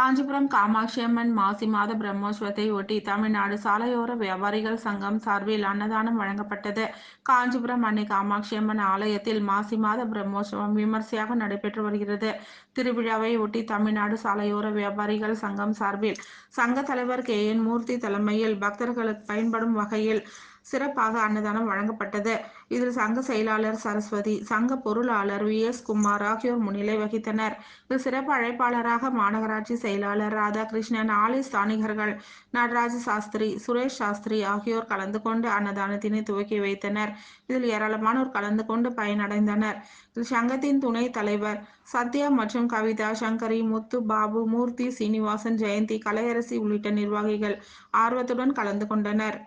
காஞ்சிபுரம் காமாட்சி அம்மன் மாசி மாத பிரம்மோற்சவத்தை ஒட்டி தமிழ்நாடு சாலையோர வியாபாரிகள் சங்கம் சார்பில் அன்னதானம் வழங்கப்பட்டது. காஞ்சிபுரம் அன்னை காமாட்சி அம்மன் ஆலயத்தில் மாசி மாத பிரம்மோற்சவம் விமர்சையாக நடைபெற்று வருகிறது. திருவிழாவை ஒட்டி தமிழ்நாடு சாலையோர வியாபாரிகள் சங்கம் சார்பில் சங்க தலைவர் KN மூர்த்தி தலைமையில் பக்தர்களுக்கு பயன்படும் வகையில் சிறப்பாக அன்னதானம் வழங்கப்பட்டது. இதில் சங்க செயலாளர் சரஸ்வதி, சங்க பொருளாளர் VS குமார் ஆகியோர் முன்னிலை வகித்தனர். இதில் சிறப்பு அழைப்பாளராக மாநகராட்சி செயலாளர் ராதாகிருஷ்ணன், ஆலய ஸ்தானிகர்கள் நடராஜ சாஸ்திரி, சுரேஷ் சாஸ்திரி ஆகியோர் கலந்து கொண்டு அன்னதானத்தினை துவக்கி வைத்தனர். இதில் ஏராளமானோர் கலந்து கொண்டு பயனடைந்தனர். இதில் சங்கத்தின் துணை தலைவர் சத்யா மற்றும் கவிதா, சங்கரி, முத்து, பாபு, மூர்த்தி, சீனிவாசன், ஜெயந்தி, கலையரசி உள்ளிட்ட நிர்வாகிகள் ஆர்வத்துடன் கலந்து கொண்டனர்.